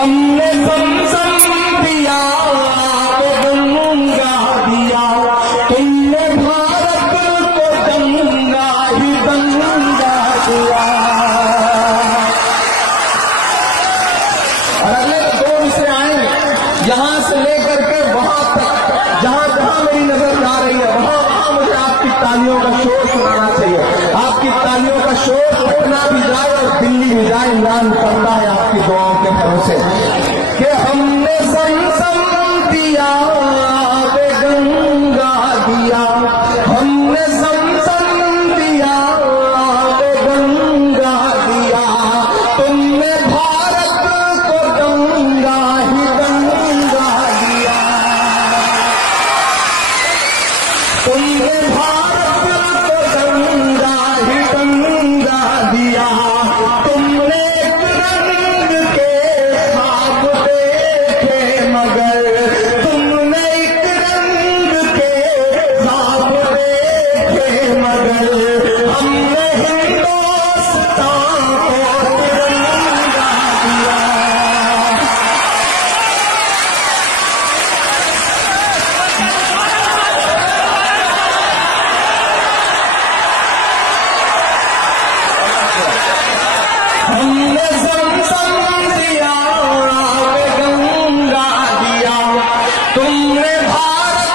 हमने समसम दिया गंगा दिया, तुमने भारत को गंगा ही गंगा दिया। और अगले दो विषय आए, यहां से लेकर के वहां तक, जहां जहां मेरी नजर जा रही है वहां वहां मुझे आपकी तालियों का शोर सुनाना चाहिए। आपकी तालियों का शोर पटना भी जाए और दिल्ली भी जाए, इमरान करता है आपकी दुआओं के भरोसे कि हमने समसम दिया गंगा दिया, हमने समसम दिया गंगा दिया, तुमने भारत को गंगा ही गंगा दिया, तुमने भारत को गंगा ही गंगा दिया। तुमने एक रंग के ख्वाब देखे मगर, तुमने एक रंग के ख्वाब देखे मगर, हमने हिंदुस्तान को तिरंगा दिया। हमने समसम दिया गंगा दिया, तुमने भारत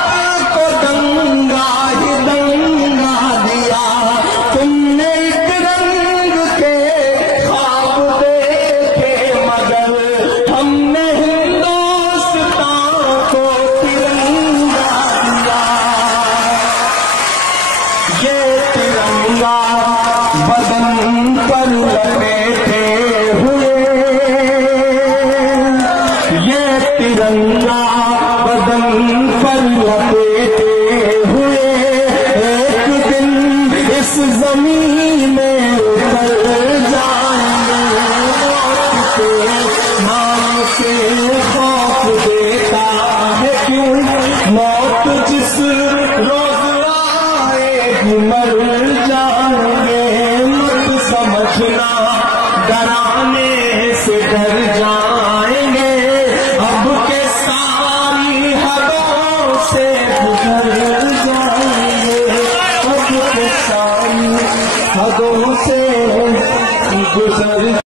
को गंगा ही गंगा दिया, तुमने एक रंग के ख्वाब देखे मगर, हमने हिंदुस्तान को तिरंगा दिया। ये तिरंगा बदन पर लपेटे हुए, ये तिरंगा बदन पर लपेटे हुए, एक दिन इस जमीन में उतर जाएंगे। मौत के नाम से खौफ देता है क्यों, मौत जिस रोज आएगी मर जाएंगे। मत समझना डराने से डर जाएंगे, अब के सारी हदों से गुजर जाएंगे, अब के सारी हदों से गुजर